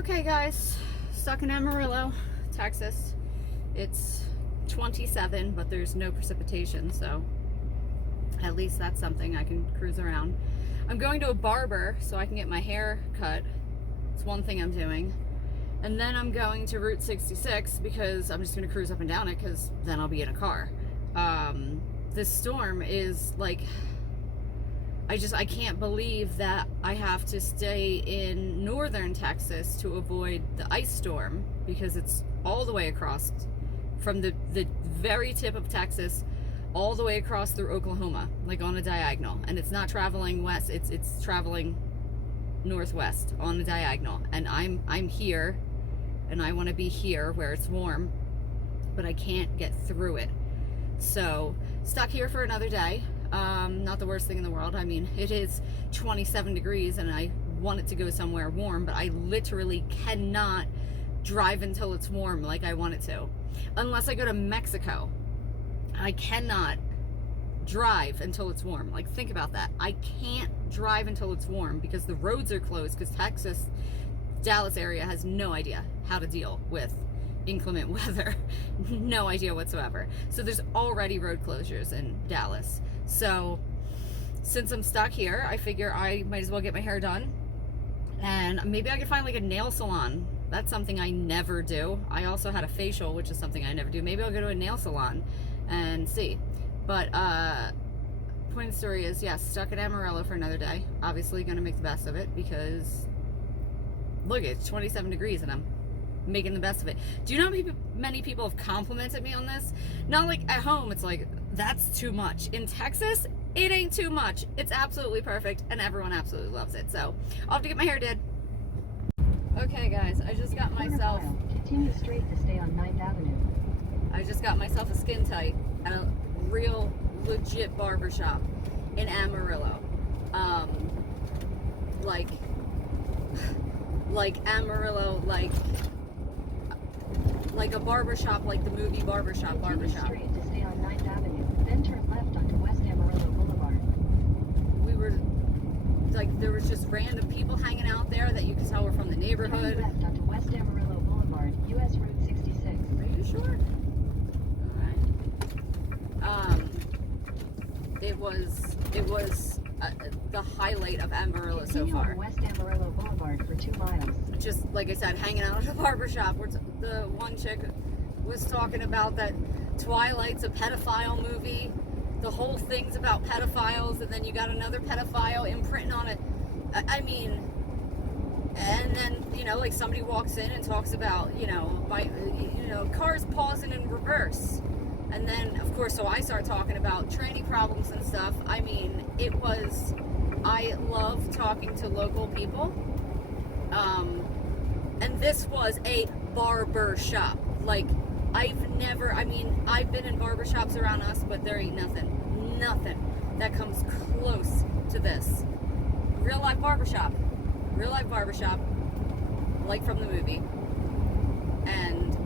Okay guys, stuck in Amarillo, Texas. It's 27, but there's no precipitation, so at least that's something. I can cruise around. I'm going to a barber so I can get my hair cut. It's one thing I'm doing. And then I'm going to Route 66 because I'm just going to cruise up and down it because then I'll be in a car. This storm is like, I can't believe that I have to stay in northern Texas to avoid the ice storm because it's all the way across from the very tip of Texas all the way across through Oklahoma, like on a diagonal. And it's not traveling west, it's traveling northwest on the diagonal. And I'm here and I want to be here where it's warm, but I can't get through it. So stuck here for another day. Not the worst thing in the world. I mean, it is 27 degrees and I want it to go somewhere warm, but I literally cannot drive until it's warm like I want it to. Unless I go to Mexico. I cannot drive until it's warm. Like, think about that. I can't drive until it's warm because the roads are closed because Texas, Dallas area has no idea how to deal with inclement weather. No idea whatsoever. So there's already road closures in Dallas. So since I'm stuck here, I figure I might as well get my hair done. And maybe I could find like a nail salon. That's something I never do. I also had a facial, which is something I never do. Maybe I'll go to a nail salon and see. But point of the story is, yes, stuck in Amarillo for another day. Obviously gonna make the best of it because look, it's 27 degrees and I'm making the best of it. Do you know how many people have complimented me on this? Not like at home, it's like, that's too much. In Texas, it ain't too much. It's absolutely perfect and everyone absolutely loves it. So I'll have to get my hair did. Okay guys, I just got myself... Continue straight to stay on 9th Avenue. I just got myself a skin tight at a real legit barbershop in Amarillo. Like Amarillo, like a barbershop, like the movie Barbershop. Continue straight to stay on 9th Avenue, then turn left onto West Amarillo Boulevard. We were, like, there was just random people hanging out there that you could tell were from the neighborhood. Turn left onto West Amarillo Boulevard, US Route 66. Are you sure? Alright. It was the highlight of Amarillo so Continue far. on West Amarillo Boulevard for 2 miles. Just like I said, hanging out at a barbershop where the one chick was talking about that Twilight's a pedophile movie. The whole thing's about pedophiles, and then you got another pedophile imprinting on it. I mean, and then, you know, like somebody walks in and talks about, cars pausing in reverse. And then, of course, so I start talking about tranny problems and stuff. I mean, I love talking to local people. And this was a barber shop. Like, I've been in barber shops around us, but there ain't nothing that comes close to this. Real life barbershop, like from the movie. And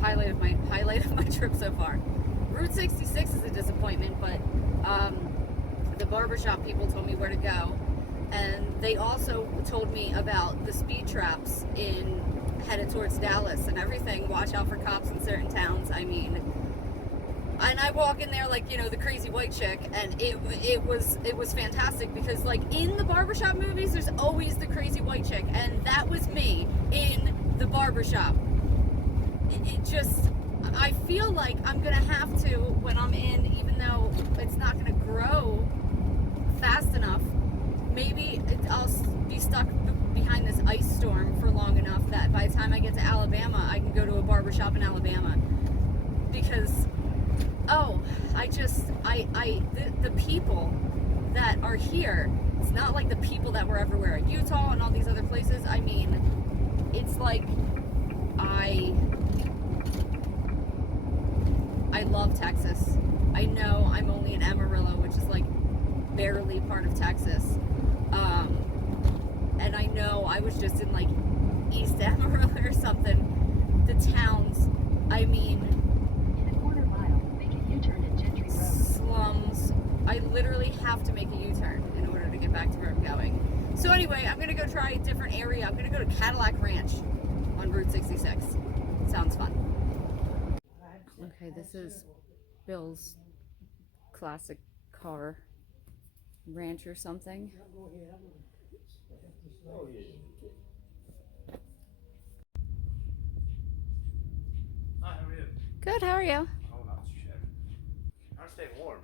highlight of my trip so far. Route 66 is a disappointment, but the barbershop people told me where to go. And they also told me about the speed traps headed towards Dallas and everything. Watch out for cops in certain towns. I mean, and I walk in there like, the crazy white chick, and it was fantastic because, like, in the barbershop movies, there's always the crazy white chick, and that was me in the barbershop. I feel like I'm gonna have to, when I'm in, even though it's not gonna grow fast enough, maybe I'll be stuck behind this ice storm for long enough that by the time I get to Alabama, I can go to a barbershop in Alabama. Because, the people that are here, it's not like the people that were everywhere in Utah and all these other places. I mean, it's like, I love Texas. I know I'm only in Amarillo, which is like barely part of Texas. And I know I was just in like East Amarillo or something. The towns, I mean, In a quarter mile, make a U-turn at Gentry Road. Slums. I literally have to make a U-turn in order to get back to where I'm going. So anyway, I'm gonna go try a different area. I'm gonna go to Cadillac Ranch on Route 66. Sounds fun. Okay, this is Bill's classic car ranch or something. Hi, how are you? Good, how are you? Oh, not too shabby. How to stay warm?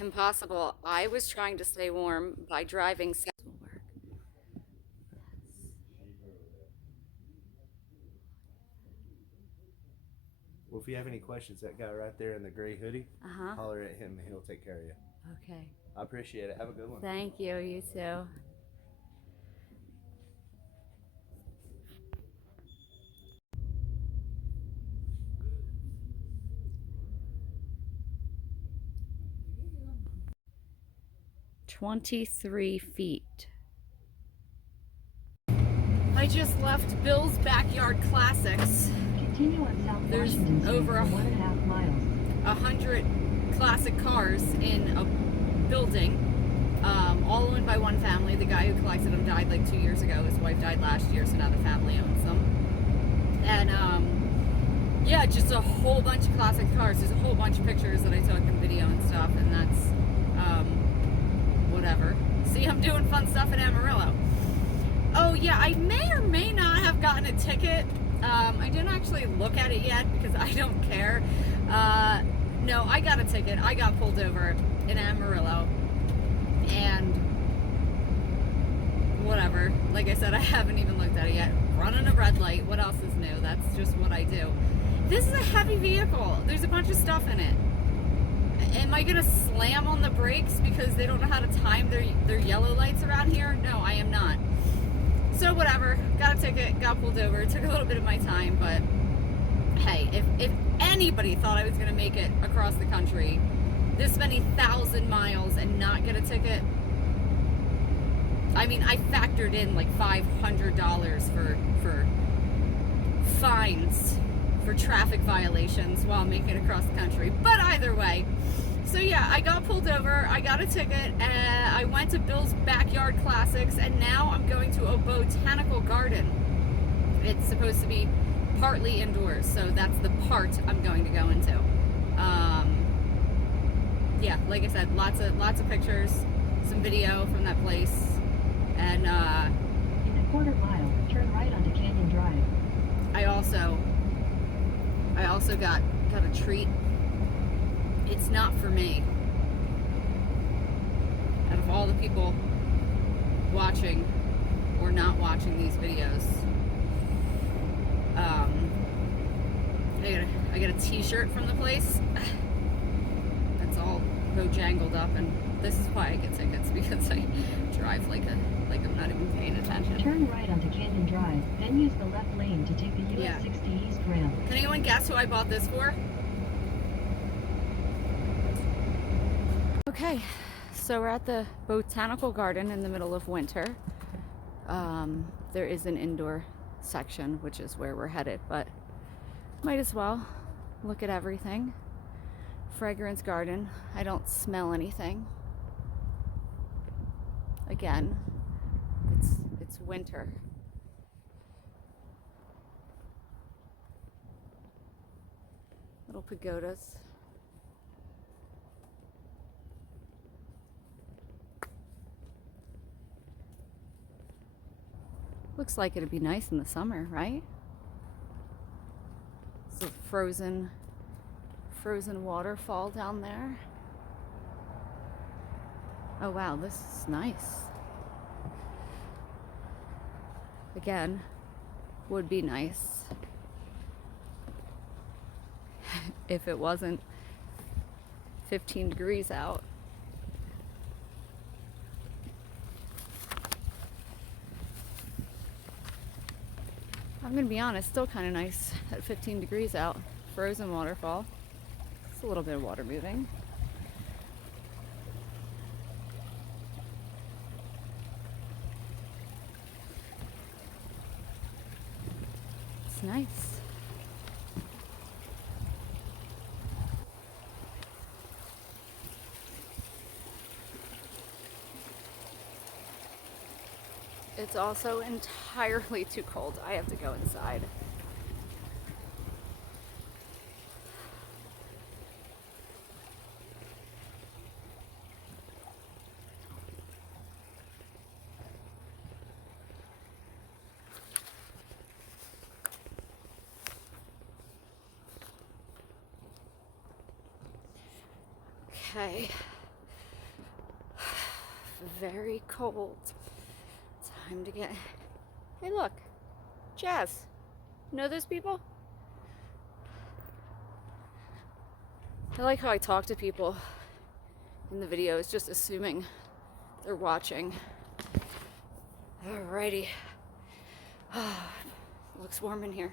Impossible. I was trying to stay warm by driving south. Well, if you have any questions, that guy right there in the gray hoodie, Uh-huh. holler at him and he'll take care of you. Okay. I appreciate it. Have a good one. Thank you, you too. $23. I just left Bill's Backyard Classics. Continue on South There's Washington Street over for 1.5 miles. 100 classic cars in a building, all owned by one family. The guy who collected them died like 2 years ago. His wife died last year, so now the family owns them. And yeah, just a whole bunch of classic cars. There's a whole bunch of pictures that I took and video and stuff, and that's whatever. See, I'm doing fun stuff in Amarillo. Oh yeah, I may or may not have gotten a ticket. I didn't actually look at it yet because I don't care. No, I got a ticket. I got pulled over in Amarillo. And whatever. Like I said, I haven't even looked at it yet. Running a red light. What else is new? That's just what I do. This is a heavy vehicle. There's a bunch of stuff in it. Am I gonna slam on the brakes because they don't know how to time their yellow lights around here? No, I am not. So whatever, got a ticket, got pulled over. It took a little bit of my time, but hey, if anybody thought I was gonna make it across the country this many thousand miles and not get a ticket, I mean, I factored in like $500 for fines for traffic violations while making it across the country. But either way, so yeah, I got pulled over, I got a ticket, I went to Bill's Backyard Classics, and now I'm going to a Botanical Garden. It's supposed to be partly indoors, so that's the part I'm going to go into. Yeah, like I said, lots of pictures, some video from that place, and In a quarter mile, turn right onto Canyon Drive. I also got a treat. It's not for me. Out of all the people watching or not watching these videos, I got a t-shirt from the place. That's all bojangled up, and this is why I get tickets, because I drive like I'm not even paying attention. Turn right onto Canyon Drive, then use the left lane to take the US Yeah. 60 East Rail. Can anyone guess who I bought this for? Okay, so we're at the Botanical Garden in the middle of winter. There is an indoor section, which is where we're headed, but might as well look at everything. Fragrance garden. I don't smell anything. Again, it's winter. Little pagodas. Looks like it'd be nice in the summer, right? It's a frozen waterfall down there. Oh wow, this is nice. Again, would be nice if it wasn't 15 degrees out. I'm gonna be honest, still kind of nice at 15 degrees out. Frozen waterfall. It's a little bit of water moving. It's nice. it's also entirely too cold. I have to go inside. Okay. Very cold. Time to get... Hey, look. Jazz. Know those people? I like how I talk to people in the videos, just assuming they're watching. Alrighty. Looks warm in here.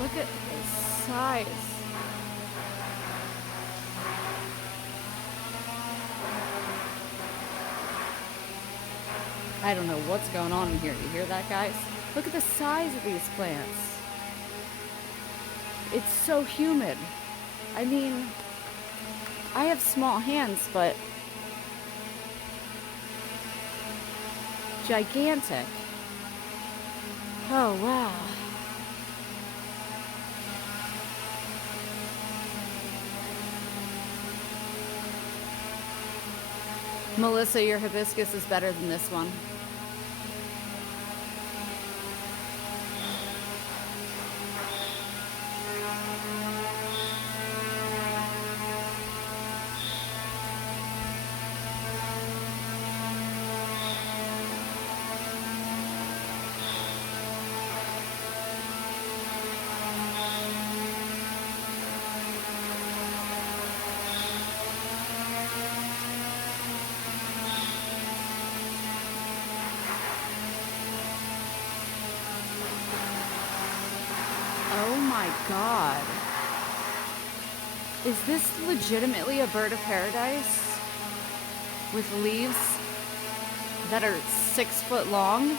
Look at the size. I don't know what's going on in here. You hear that, guys? Look at the size of these plants. It's so humid. I mean, I have small hands, but gigantic. Oh, wow. Melissa, your hibiscus is better than this one. Oh my God. Is this legitimately a bird of paradise? With leaves that are 6 foot long?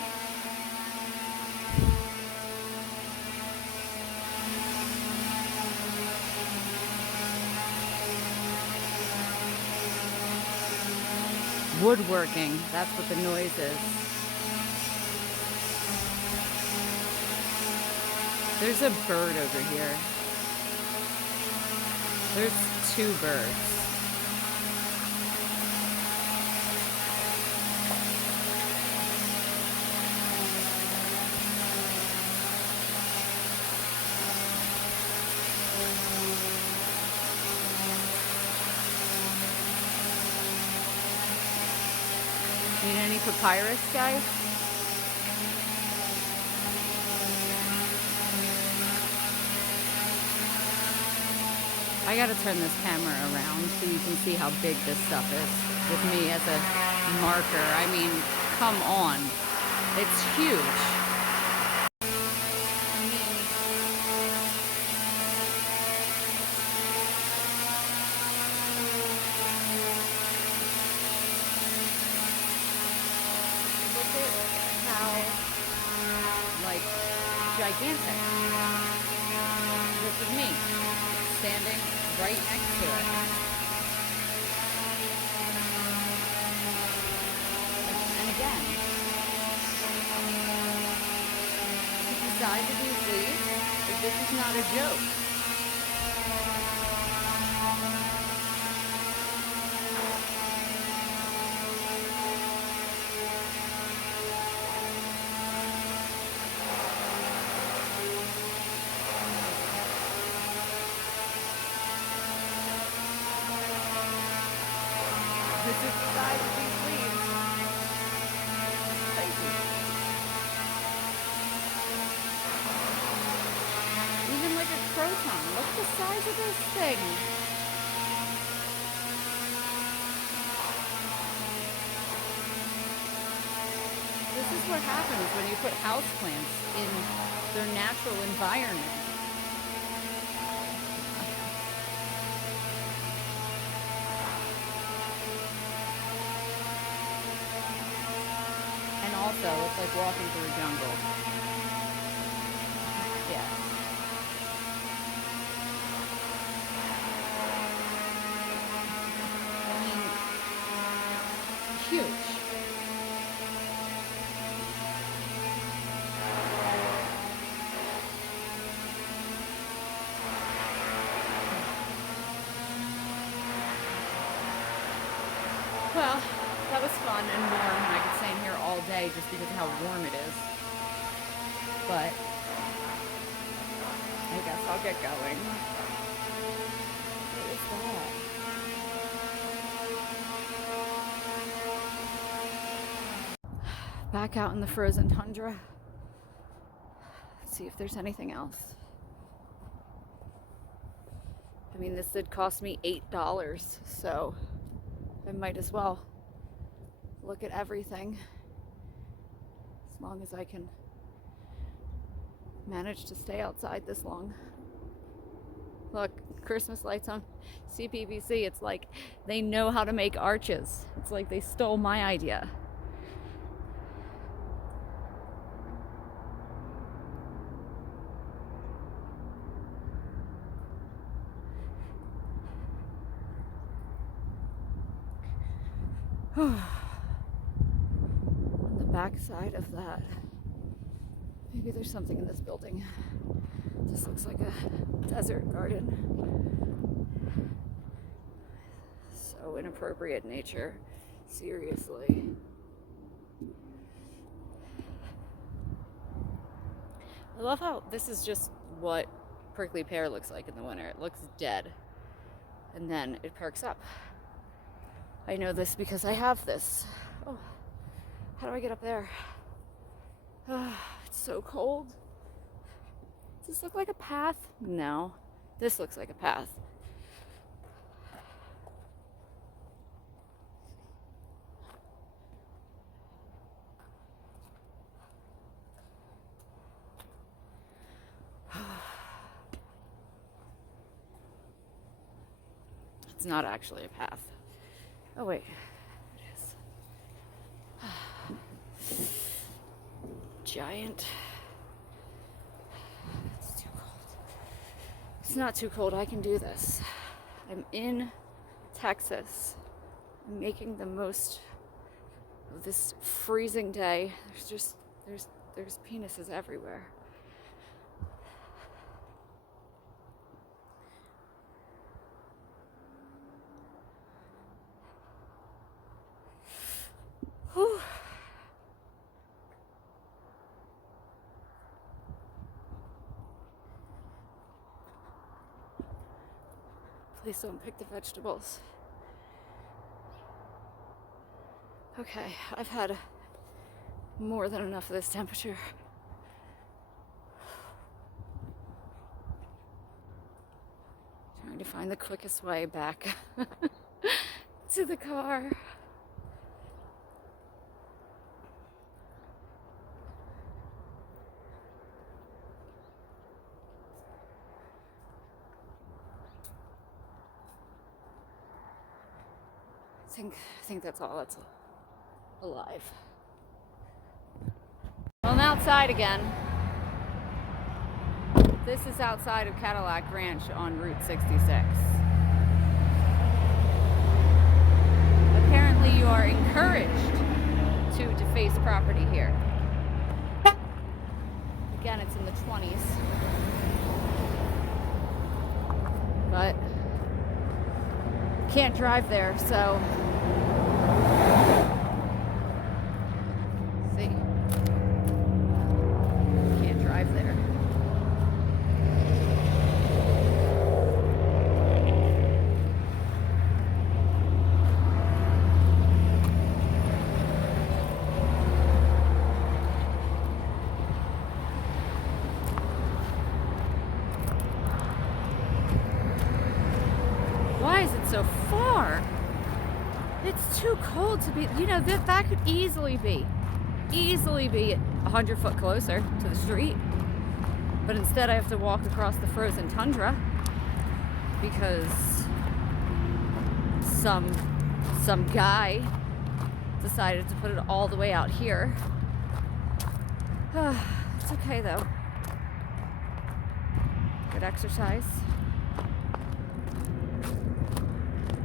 Woodworking, that's what the noise is. There's a bird over here. There's 2 birds. Need any papyrus, guys? I gotta turn this camera around so you can see how big this stuff is with me as a marker. I mean, come on. It's huge. I mean, look at how, like, gigantic. This is me, standing right next to it. And again, the size of these leaves, this is not a joke. This is the size of these leaves. Crazy. Even like a croton. Look at the size of this thing. is what happens when you put houseplants in their natural environment. And also, it's like walking through a jungle. Yeah. I mean, huge. Well, that was fun and warm, and I could stay in here all day just because of how warm it is. But I guess I'll get going. What is that? Back out in the frozen tundra. Let's see if there's anything else. I mean, this did cost me $8, so I might as well look at everything as long as I can manage to stay outside this long. Look, Christmas lights on CPVC. It's like they know how to make arches. It's like they stole my idea. On the back side of that, maybe there's something in this building. This looks like a desert garden. So inappropriate nature. Seriously. I love how this is just what prickly pear looks like in the winter. It looks dead. And then it perks up. I know this because I have this. Oh, how do I get up there? It's so cold. Does this look like a path? No, this looks like a path. It's not actually a path. Oh wait, it is. Giant. It's too cold. It's not too cold, I can do this. I'm in Texas. I'm making the most of this freezing day. There's penises everywhere. Whew. Please don't pick the vegetables. Okay, I've had more than enough of this temperature. Trying to find the quickest way back to the car. I think that's all that's alive. Well, I'm outside again. This is outside of Cadillac Ranch on Route 66. Apparently you are encouraged to deface property here. Again, it's in the 20s. But can't drive there, so see, can't drive there. Why is it so far? It's too cold to be, you know, that could easily be easily be 100 foot closer to the street, but instead I have to walk across the frozen tundra because some guy decided to put it all the way out here. It's okay though. Good exercise.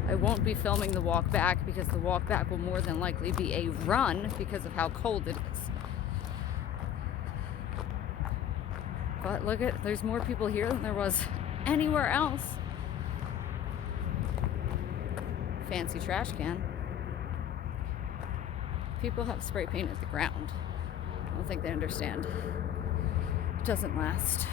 I won't be filming the walk back because the walk back will more than likely be a run because of how cold it is. But look at, there's more people here than there was anywhere else. Fancy trash can. People have spray painted the ground. I don't think they understand. It doesn't last.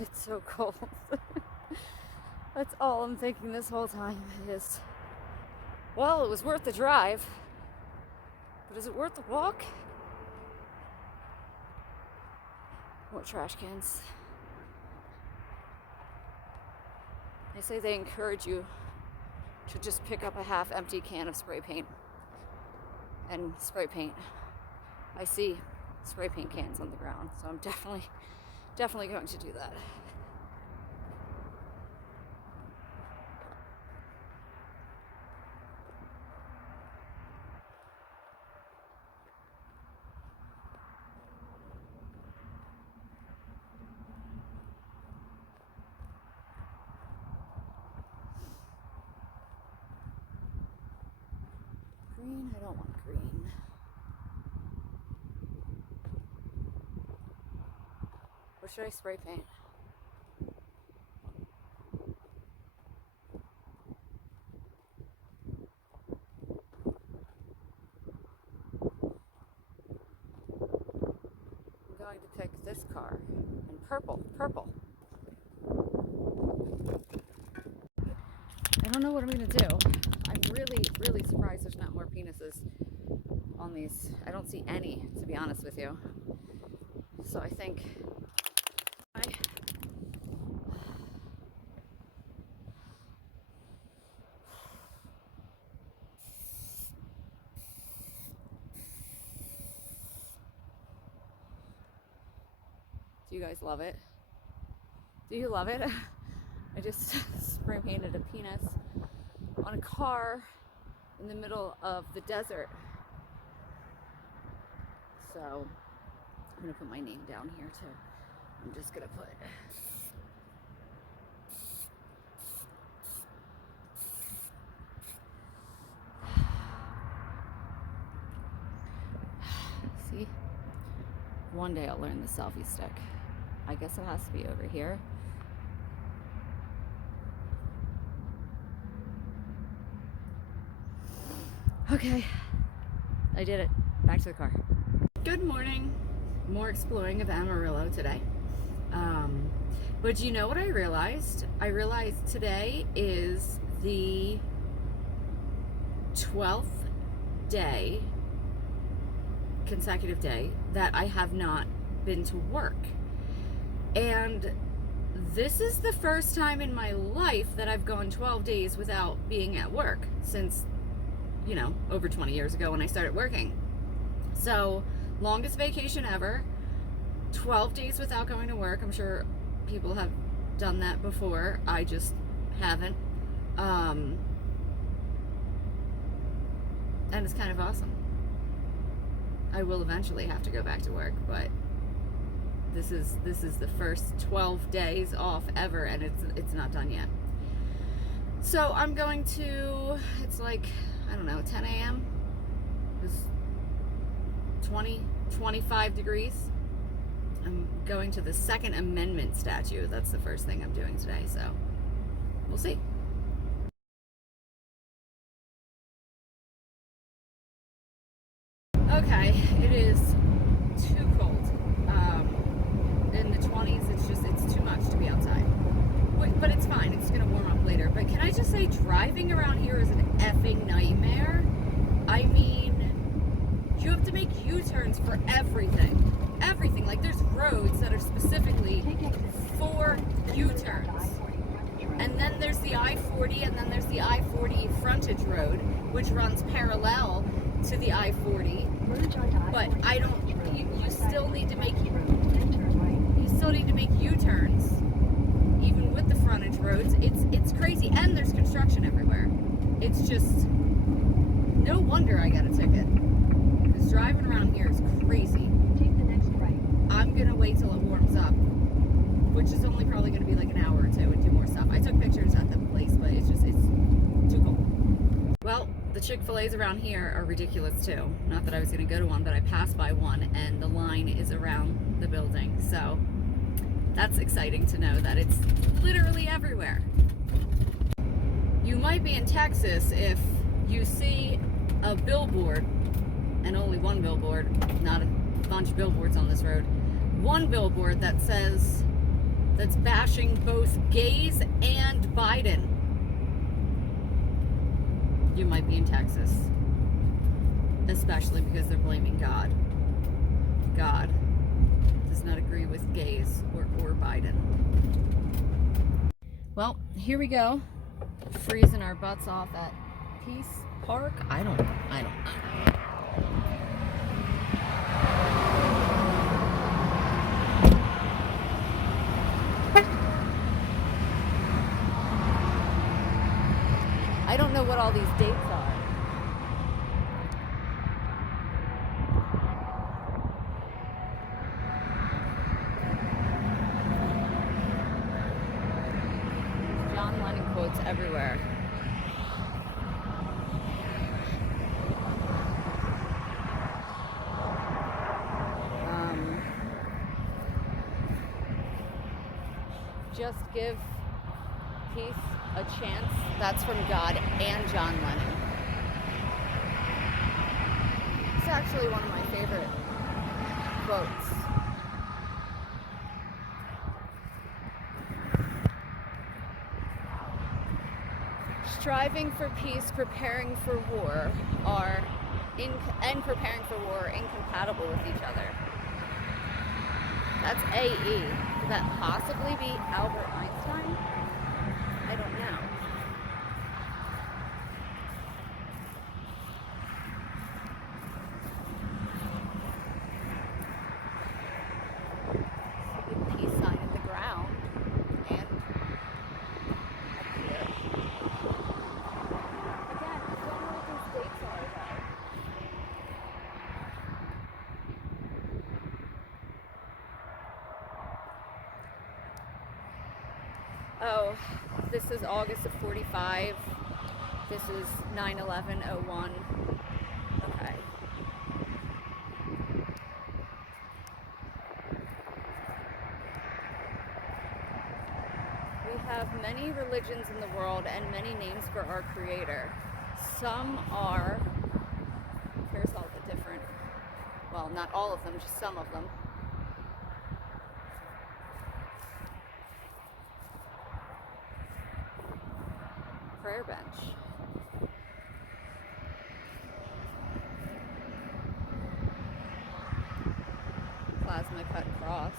It's so cold. That's all I'm thinking this whole time is, well, it was worth the drive, but is it worth the walk? More trash cans. They say they encourage you to just pick up a half empty can of spray paint and spray paint. I see spray paint cans on the ground, so I'm definitely going to do that. Green, I don't want green. Or should I spray paint? I'm going to pick this car in purple. I don't know what I'm going to do. I'm really surprised there's not more penises on these. I don't see any, to be honest with you. So I think do you guys love it? Do you love it? I just spray painted a penis on a car in the middle of the desert. So I'm gonna put my name down here too. I'm just gonna put see, one day I'll learn the selfie stick. I guess it has to be over here. Okay, I did it. Back to the car. Good morning. More exploring of Amarillo today. But you know what I realized? I realized today is the 12th day, consecutive day, that I have not been to work. And this is the first time in my life that I've gone 12 days without being at work since, you know, over 20 years ago when I started working. So, longest vacation ever, 12 days without going to work. I'm sure people have done that before. I just haven't. And it's kind of awesome. I will eventually have to go back to work, but this is the first 12 days off ever, and it's not done yet. So I'm going to, it's like, I don't know, 10 a.m. It's 25 degrees. I'm going to the Second Amendment statue. That's the first thing I'm doing today, so we'll see. Okay, it is too cold. In the 20s, it's too much to be outside. But it's fine, it's gonna warm up later. But can I just say, driving around here is an effing nightmare. I mean, you have to make U-turns for everything. Everything. Like, there's roads that are specifically for U-turns. And then there's the I-40, and then there's the I-40 frontage road, which runs parallel to the I-40. But I don't, you still need to make U-turns, even with the frontage roads. It's crazy, and there's construction everywhere. It's just, no wonder I got a ticket. Because driving around here is crazy. Take the next right. I'm gonna wait till it warms up, which is only probably gonna be like an hour or two, and do more stuff. I took pictures at the place, but it's too cold. Well, the Chick-fil-A's around here are ridiculous too. Not that I was gonna go to one, but I passed by one, and the line is around the building. So that's exciting to know that it's literally everywhere. You might be in Texas if you see a billboard, and only one billboard, not a bunch of billboards on this road. One billboard that says, that's bashing both gays and Biden. You might be in Texas. Especially because they're blaming God. God does not agree with gays or Biden. Well, here we go. Freezing our butts off at Peace Park. I don't know. I don't know what all these dates are. John Lennon quotes everywhere. Just give peace a chance. That's from God and John Lennon. It's actually one of my favorite quotes. Striving for peace, preparing for war and preparing for war are incompatible with each other. That's AE. Could that possibly be Albert Einstein? I don't know. Big peace sign in the ground and up here. Again, I don't know what these dates are though. Oh, this is August of 45. This is 9/11/01. Okay. We have many religions in the world and many names for our Creator. Some are, here's all the different, well, not all of them, just some of them. Prayer bench. Plasma cut cross.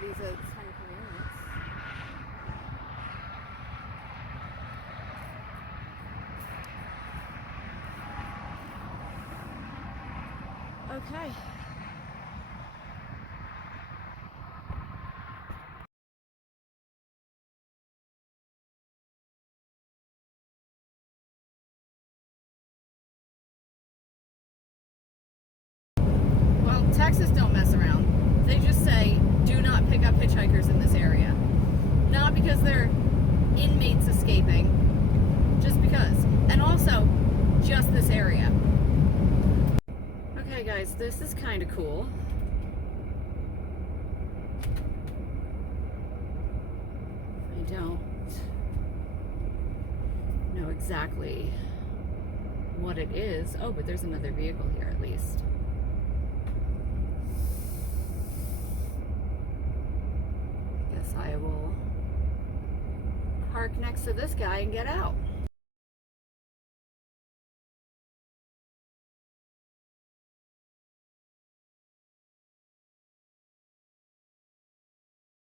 These are the 10 Commandments. Okay. Well, Texas don't mess around. They just say, do not pick up hitchhikers in this area. Not because they're inmates escaping, just because. And also, just this area. Okay guys, this is kind of cool. don't know exactly what it is. Oh, but there's another vehicle here at least. Guess I will park next to this guy and get out.